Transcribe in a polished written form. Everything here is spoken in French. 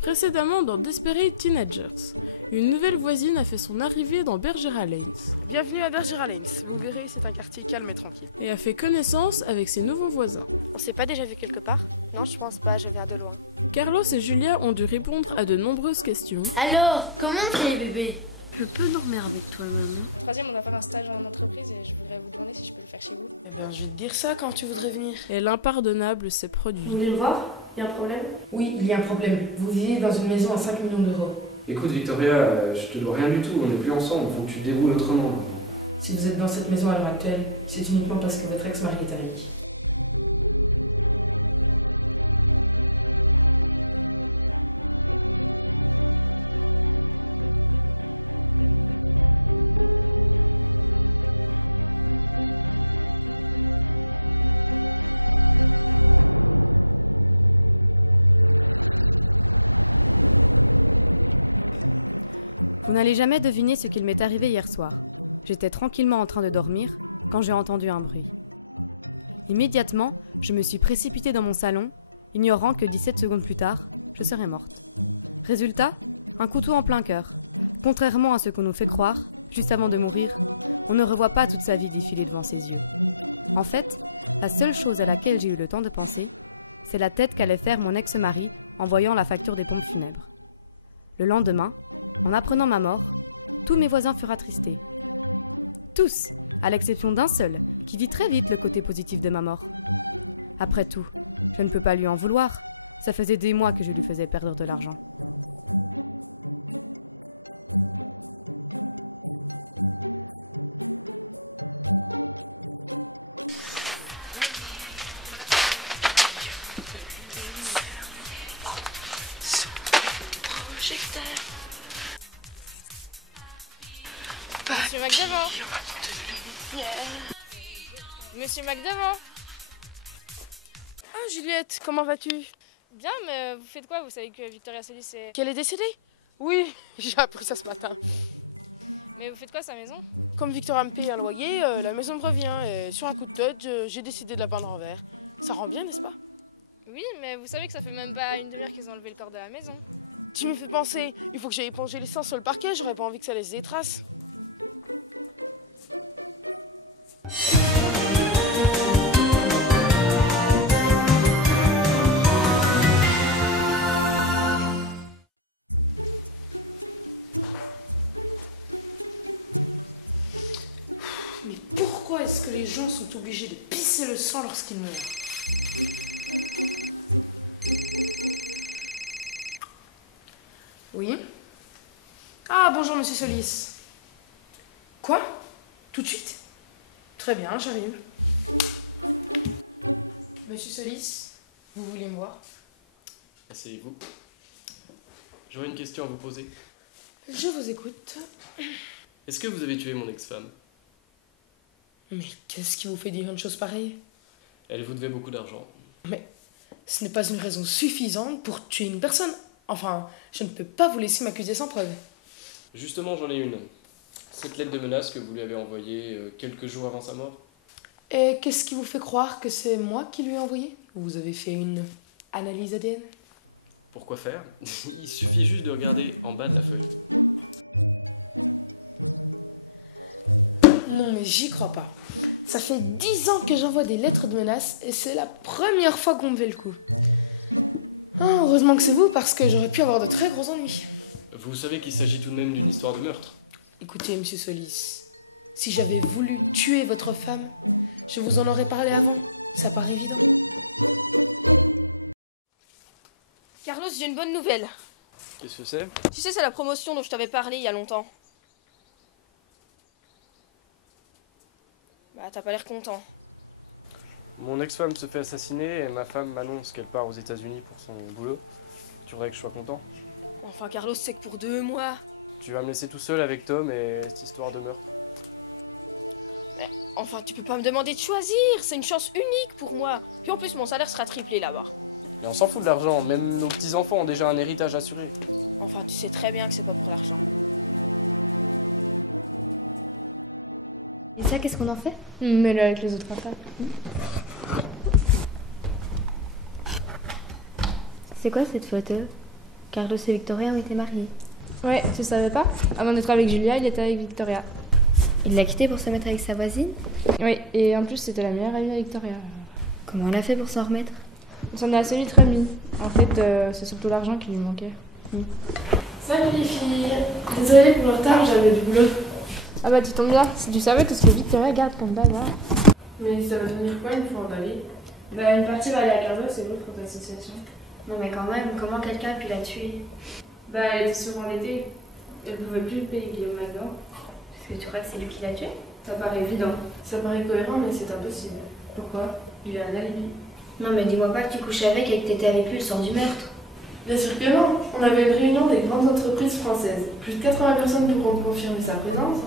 Précédemment dans Desperate Teenagers, une nouvelle voisine a fait son arrivée dans Bergera Lanes. Bienvenue à Bergera Lanes, vous verrez c'est un quartier calme et tranquille. Et a fait connaissance avec ses nouveaux voisins. On s'est pas déjà vu quelque part? Non, je pense pas, je viens de loin. Carlos et Julia ont dû répondre à de nombreuses questions. Alors, comment on fait bébé? Je peux dormir avec toi, maman? Troisième, on va faire un stage en entreprise et je voudrais vous demander si je peux le faire chez vous. Eh bien, je vais te dire ça quand tu voudrais venir. Et l'impardonnable s'est produit. Vous voulez me voir? Il y a un problème? Oui, il y a un problème. Vous vivez dans une maison à 5 millions d'euros. Écoute Victoria, je te dois rien du tout, on n'est plus ensemble, faut que tu te débrouilles autrement maintenant. Si vous êtes dans cette maison à l'heure actuelle, c'est uniquement parce que votre ex-mari est avec. Vous n'allez jamais deviner ce qu'il m'est arrivé hier soir. J'étais tranquillement en train de dormir quand j'ai entendu un bruit. Immédiatement, je me suis précipitée dans mon salon, ignorant que 17 secondes plus tard, je serais morte. Résultat, un couteau en plein cœur. Contrairement à ce qu'on nous fait croire, juste avant de mourir, on ne revoit pas toute sa vie défiler devant ses yeux. En fait, la seule chose à laquelle j'ai eu le temps de penser, c'est la tête qu'allait faire mon ex-mari en voyant la facture des pompes funèbres. Le lendemain, en apprenant ma mort, tous mes voisins furent attristés. Tous, à l'exception d'un seul, qui vit très vite le côté positif de ma mort. Après tout, je ne peux pas lui en vouloir. Ça faisait des mois que je lui faisais perdre de l'argent. Monsieur McDevant. Monsieur McDevant. Ah Juliette, comment vas-tu? Bien, mais vous faites quoi? Vous savez que Victoria Solis est... Qu'elle est décédée? Oui, j'ai appris ça ce matin. Mais vous faites quoi à sa maison? Comme Victoria me paye un loyer, la maison me revient et sur un coup de tête, j'ai décidé de la peindre en vert. Ça rend bien, n'est-ce pas? Oui, mais vous savez que ça fait même pas une demi-heure qu'ils ont enlevé le corps de la maison. Tu me fais penser, il faut que j'aille éponger l'essence sur le parquet, j'aurais pas envie que ça laisse des traces. Mais pourquoi est-ce que les gens sont obligés de pisser le sang lorsqu'ils meurent? Oui? Ah, bonjour, monsieur Solis. Quoi? Tout de suite? Très bien, j'arrive. Monsieur Solis, vous voulez me voir? Asseyez-vous. J'aurais une question à vous poser. Je vous écoute. Est-ce que vous avez tué mon ex-femme? Mais qu'est-ce qui vous fait dire une chose pareille? Elle vous devait beaucoup d'argent. Mais ce n'est pas une raison suffisante pour tuer une personne. Enfin, je ne peux pas vous laisser m'accuser sans preuve. Justement, j'en ai une. Cette lettre de menace que vous lui avez envoyée quelques jours avant sa mort. Et qu'est-ce qui vous fait croire que c'est moi qui lui ai envoyé? Vous avez fait une analyse ADN? Pourquoi faire? Il suffit juste de regarder en bas de la feuille. Non mais j'y crois pas. Ça fait 10 ans que j'envoie des lettres de menace et c'est la première fois qu'on me fait le coup. Ah, heureusement que c'est vous parce que j'aurais pu avoir de très gros ennuis. Vous savez qu'il s'agit tout de même d'une histoire de meurtre. Écoutez, monsieur Solis, si j'avais voulu tuer votre femme, je vous en aurais parlé avant. Ça paraît évident. Carlos, j'ai une bonne nouvelle. Qu'est-ce que c'est? Tu sais, c'est la promotion dont je t'avais parlé il y a longtemps. Bah, t'as pas l'air content. Mon ex-femme se fait assassiner et ma femme m'annonce qu'elle part aux États-Unis pour son boulot. Tu voudrais que je sois content? Enfin, Carlos, c'est que pour 2 mois. Tu vas me laisser tout seul avec Tom et cette histoire de meurtre. Mais, enfin, tu peux pas me demander de choisir. C'est une chance unique pour moi. Puis en plus, mon salaire sera triplé là-bas. Mais on s'en fout de l'argent, même nos petits-enfants ont déjà un héritage assuré. Enfin, tu sais très bien que c'est pas pour l'argent. Et ça, qu'est-ce qu'on en fait? Mets-le avec les autres affaires. C'est quoi cette photo? Carlos et Victoria ont été mariés. Ouais, tu savais pas? Avant d'être avec Julia, il était avec Victoria. Il l'a quitté pour se mettre avec sa voisine? Oui, et en plus, c'était la meilleure amie de Victoria. Comment elle a fait pour s'en remettre? On s'en est assez vite remis. En fait, c'est surtout l'argent qui lui manquait. Salut les filles. Désolée pour le retard, j'avais du boulot. Ah bah, tu tombes bien. Si tu savais tout ce que Victoria garde comme bazar. Mais ça va devenir quoi une fois en David? Bah, une partie va aller à Carlos et l'autre aux associations. Non mais quand même, comment quelqu'un a pu la tuer? Bah, elle était surendettée. Elle pouvait plus payer Guillaume maintenant. Est-ce que tu crois que c'est lui qui l'a tué? Ça paraît évident. Ça paraît cohérent, mais c'est impossible. Pourquoi? Il a un alibi. Non mais dis-moi pas que tu couchais avec et que t'étais avec lui le soir du meurtre. Bien sûr que non. On avait une réunion des grandes entreprises françaises. Plus de 80 personnes pourront confirmer sa présence.